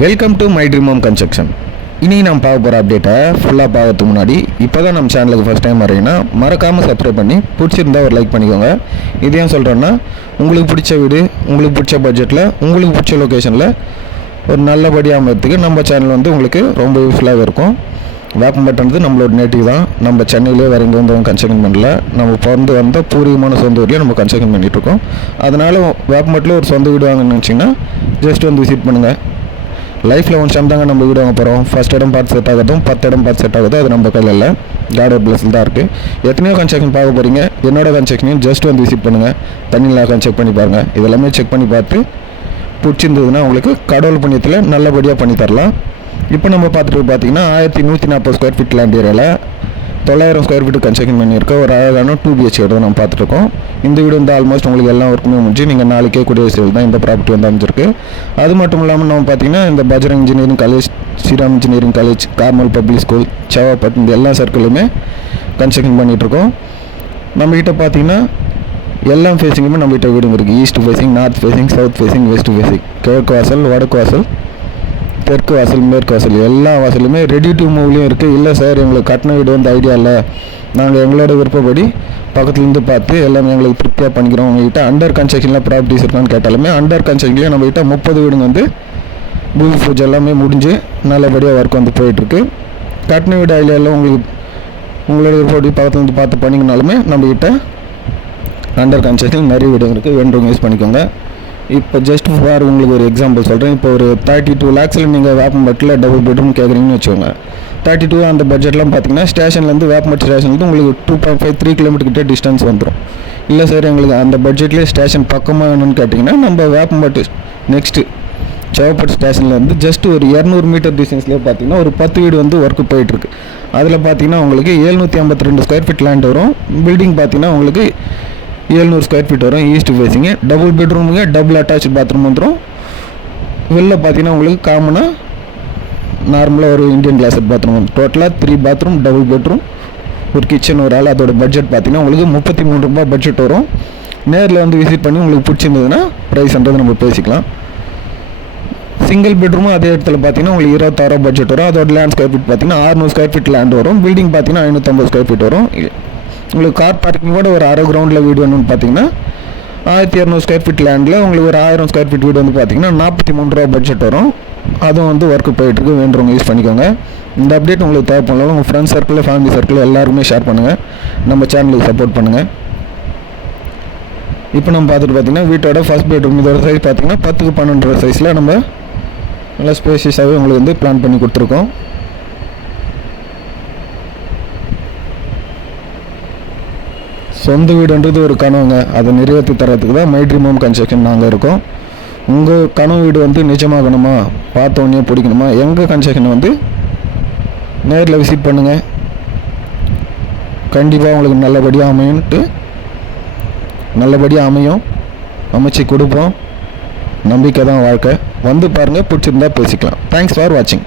Welcome to my dream home construction. இனி நம்ம பார்க்க போகிற அப்டேட்டை ஃபுல்லாக பார்க்கறதுக்கு முன்னாடி இப்போ தான் நம்ம சேனலுக்கு ஃபஸ்ட் டைம் வரீங்கன்னா மறக்காமல் சப்ஸ்கிரைப் பண்ணி பிடிச்சிருந்தா ஒரு லைக் பண்ணிக்கோங்க. இது ஏன் சொல்கிறேன்னா, உங்களுக்கு பிடிச்ச வீடு, உங்களுக்கு பிடிச்ச பட்ஜெட்டில், உங்களுக்கு பிடிச்ச லொக்கேஷனில் ஒரு நல்லபடியாக அமைறதுக்கு நம்ம சேனல் வந்து உங்களுக்கு ரொம்ப யூஸ்ஃபுல்லாக இருக்கும். வேப்பம்பட்டுன்றது நம்மளோட நேட்டிவ் தான். நம்ம சென்னையிலே வேறு எங்கே வந்து கன்ஸ்ட்ரக்ஷன் பண்ணல. நம்ம பிறந்து வந்த பூர்வீகமான சொந்த வீட்லேயே நம்ம கன்ஸ்ட்ரக்ஷன் பண்ணிகிட்ருக்கோம். அதனால் வேப்பம்பட்டில் ஒரு சொந்த வீடு வாங்கணும்னு நினச்சிங்கன்னா ஜஸ்ட் வந்து விசிட் பண்ணுங்கள். லைஃப்பில் ஒன் டைம் தாங்க நம்ம வீடு வாங்க போகிறோம். ஃபஸ்ட் இடம் பார்த்து செட் ஆகட்டும், 10 இடம் பார்த்து செட் ஆகுதோ அது நம்ம கையில் இல்லை, காடோட பிளஸில் தான் இருக்குது. எத்தனையோ கன்ஸ்ட்ரக்ஷன் பார்க்க போகிறீங்க, என்னோட கன்ஸ்ட்ரக்ஷனையும் ஜஸ்ட் வந்து விசிட் பண்ணுங்கள். தண்ணியில் செக் பண்ணி பாருங்கள். இதெல்லாமே செக் பண்ணி பார்த்து பிடிச்சிருந்ததுன்னா உங்களுக்கு கடவுள் புண்ணியத்தில் நல்லபடியாக பண்ணி தரலாம். இப்போ நம்ம பார்த்துட்டு பார்த்தீங்கன்னா 1140 ஸ்கொயர் ஃபீட் லேண்ட் ஏரியாவில் 900 ஸ்கொயர் ஃபீட்டு கன்ஸ்ட்ரக்ஷன் பண்ணியிருக்க ஒரு அழகான 2 BHK தான் நம்ம பார்த்துருக்கோம். இந்த வீடு வந்து ஆல்மோஸ்ட் உங்களுக்கு எல்லாம் ஒர்க்குமே முடிஞ்சு நீங்கள் நாளைக்கே கூடிய சேல் தான் இந்த ப்ராப்பர்ட்டி வந்து அமைஞ்சிருக்கு. அது மட்டும் இல்லாமல் நம்ம பார்த்தீங்கன்னா இந்த Bajrang engineering college, Sriram engineering college, Carmel public school, Sevapet, இந்த எல்லா சர்க்கிளுமே கன்ஸ்ட்ரக்ஷன் பண்ணிகிட்ருக்கோம். நம்மகிட்ட பார்த்தீங்கன்னா எல்லா ஃபேஸிங்குமே நம்மகிட்ட வீடுங்க இருக்குது. East facing, north facing, south facing, west facing, கிழக்கு வாசல், வடக்கு வாசல், தெற்கு வாசல், மேற்கு வாசல், எல்லா வாசலுமே ரெடி டு மூவ்லேயும் இருக்குது. இல்லை சார் எங்களுக்கு கட்டின வீடு வந்து ஐடியா இல்லை, நாங்கள் எங்களோட விருப்பப்படி பக்கத்துலேருந்து பார்த்து எல்லாமே எங்களுக்கு திருப்தியாக பண்ணிக்கிறோம். உங்கள்கிட்ட அண்டர் கன்ஸ்ட்ரக்ஷனில் ப்ராப்பர்ட்டிஸ் இருக்கான்னு கேட்டாலுமே அண்டர் கன்ஸ்ட்ரக்ஷன்லேயே நம்மகிட்ட 30 வீடுங்க வந்து பூமி பூஜை எல்லாமே முடிஞ்சு நல்லபடியாக ஒர்க் வந்து போயிட்டுருக்கு. கட்டின வீடு ஐடியா இல்லை, உங்களோட விருப்பப்படி பக்கத்துலேருந்து பார்த்து பண்ணிங்கனாலுமே நம்மகிட்ட அண்டர் கன்ஸ்ட்ரக்ஷன் நிறைய வீடு இருக்குது, வேண்டுவங்க யூஸ் பண்ணிக்கோங்க. இப்போ ஜஸ்ட் ஃபார் உங்களுக்கு ஒரு எக்ஸாம்பிள் சொல்கிறேன். இப்போ ஒரு 32 lakhஸில் நீங்கள் வேப்பம்பட்டில் டபுள் பெட்ரூம் கேட்குறீங்கன்னு வச்சுக்கோங்க. 32 அந்த பட்ஜெட்லாம் பார்த்தீங்கன்னா ஸ்டேஷன்லேருந்து வேப்பம்பட்டு ஸ்டேஷன்லேருந்து உங்களுக்கு 2.5-3 கிலோமீட்டர் கிட்டே டிஸ்டன்ஸ் வந்துடும். இல்லை சார் எங்களுக்கு அந்த பட்ஜெட்லேயே ஸ்டேஷன் பக்கமாக வேணும்னு கேட்டிங்கன்னா நம்ம வேப்பம்பட்டு நெக்ஸ்ட்டு செவப்பட்டு ஸ்டேஷன்லேருந்து ஜஸ்ட் ஒரு 200 மீட்டர் டிஸ்டன்ஸ்லேயே பார்த்தீங்கன்னா ஒரு 10 வீடு வந்து ஒர்க்கு போயிட்டுருக்கு. அதில் பார்த்தீங்கன்னா உங்களுக்கு 752 ஸ்கொயர் ஃபீட் லேண்ட் வரும். பில்டிங் பார்த்தீங்கன்னா உங்களுக்கு 700 ஸ்கொயர் ஃபீட் வரும். ஈஸ்ட் ஃபேஸிங்கு, டபுள் பெட்ரூமுங்க, டபுள் அட்டாச்சு பாத்ரூம் வந்துடும். வெளில பார்த்தீங்கன்னா உங்களுக்கு காமனாக நார்மலாக ஒரு இந்தியன் கிளாஸட் பாத்ரூம் வந்து டோட்டலாக 3 பாத்ரூம், டபுள் பெட்ரூம், ஒரு கிச்சன், ஒரு ஆள். அதோட பட்ஜெட் பார்த்தீங்கன்னா உங்களுக்கு 33 ரூபாய் பட்ஜெட் வரும். நேரில் வந்து விசிட் பண்ணி உங்களுக்கு பிடிச்சிருந்ததுன்னா ப்ரைஸ்ன்றது நம்ம பேசிக்கலாம். சிங்கிள் பெட்ரூமும் அதே இடத்துல பார்த்தீங்கன்னா உங்களுக்கு 26 பட்ஜெட் வரும். அதோட லேண்ட் ஸ்கொயர் ஃபீட் பார்த்தீங்கன்னா 600 ஸ்கொயர் ஃபீட் லேண்ட் வரும். பில்டிங் பார்த்தீங்கன்னா 550 ஸ்கொயர் ஃபீட் வரும். உங்களுக்கு கார் பார்க்கிங்கோட ஒரு அரை கிரவுண்டில் வீடு வேணும்னு பார்த்தீங்கன்னா 1200 ஸ்கொயர் ஃபீட் லேண்டில் உங்களுக்கு ஒரு 1000 ஸ்கொயர் ஃபீட் வீடு வந்து பார்த்தீங்கன்னா 43 ரூபா பட்ஜெட் வரும். அதுவும் வந்து ஒர்க்கு போயிட்டுருக்கு, வேண்டுறவங்க யூஸ் பண்ணிக்கோங்க. இந்த அப்டேட் உங்களுக்கு தேவைப்படலாம். உங்கள் ஃப்ரெண்ட்ஸ் சர்க்கிள், ஃபேமிலி சர்க்கிள் எல்லாருமே ஷேர் பண்ணுங்கள். நம்ம சேனலுக்கு சப்போர்ட் பண்ணுங்கள். இப்போ நம்ம பார்த்துட்டு பார்த்தீங்கன்னா வீட்டோட ஃபஸ்ட் பெட்ரூம் இதோட சைஸ் பார்த்தீங்கன்னா 10x12 சைஸில் நம்ம நல்லா ஸ்பேஷியஸாகவே உங்களுக்கு வந்து பிளான் பண்ணி கொடுத்துருக்கோம். சொந்த வீடுன்றது ஒரு கனவுங்க, அதை நிறைவேற்றி தரத்துக்கு தான் மை ட்ரீம் ஹோம் கன்ஸ்ட்ரக்ஷன் நாங்கள் இருக்கோம். உங்கள் கனவு வீடு வந்து நிஜமாகணுமா, பார்த்தோன்னே பிடிக்கணுமா, எங்கள் கன்ஸ்ட்ரக்ஷனை வந்து நேரில் விசிட் பண்ணுங்கள். கண்டிப்பாக உங்களுக்கு நல்லபடியாக அமையும், அமைச்சு கொடுப்போம். நம்பிக்கை தான் வாழ்க்கை. வந்து பாருங்கள், பிடிச்சிருந்தா பேசிக்கலாம். தேங்க்ஸ் ஃபார் வாட்சிங்.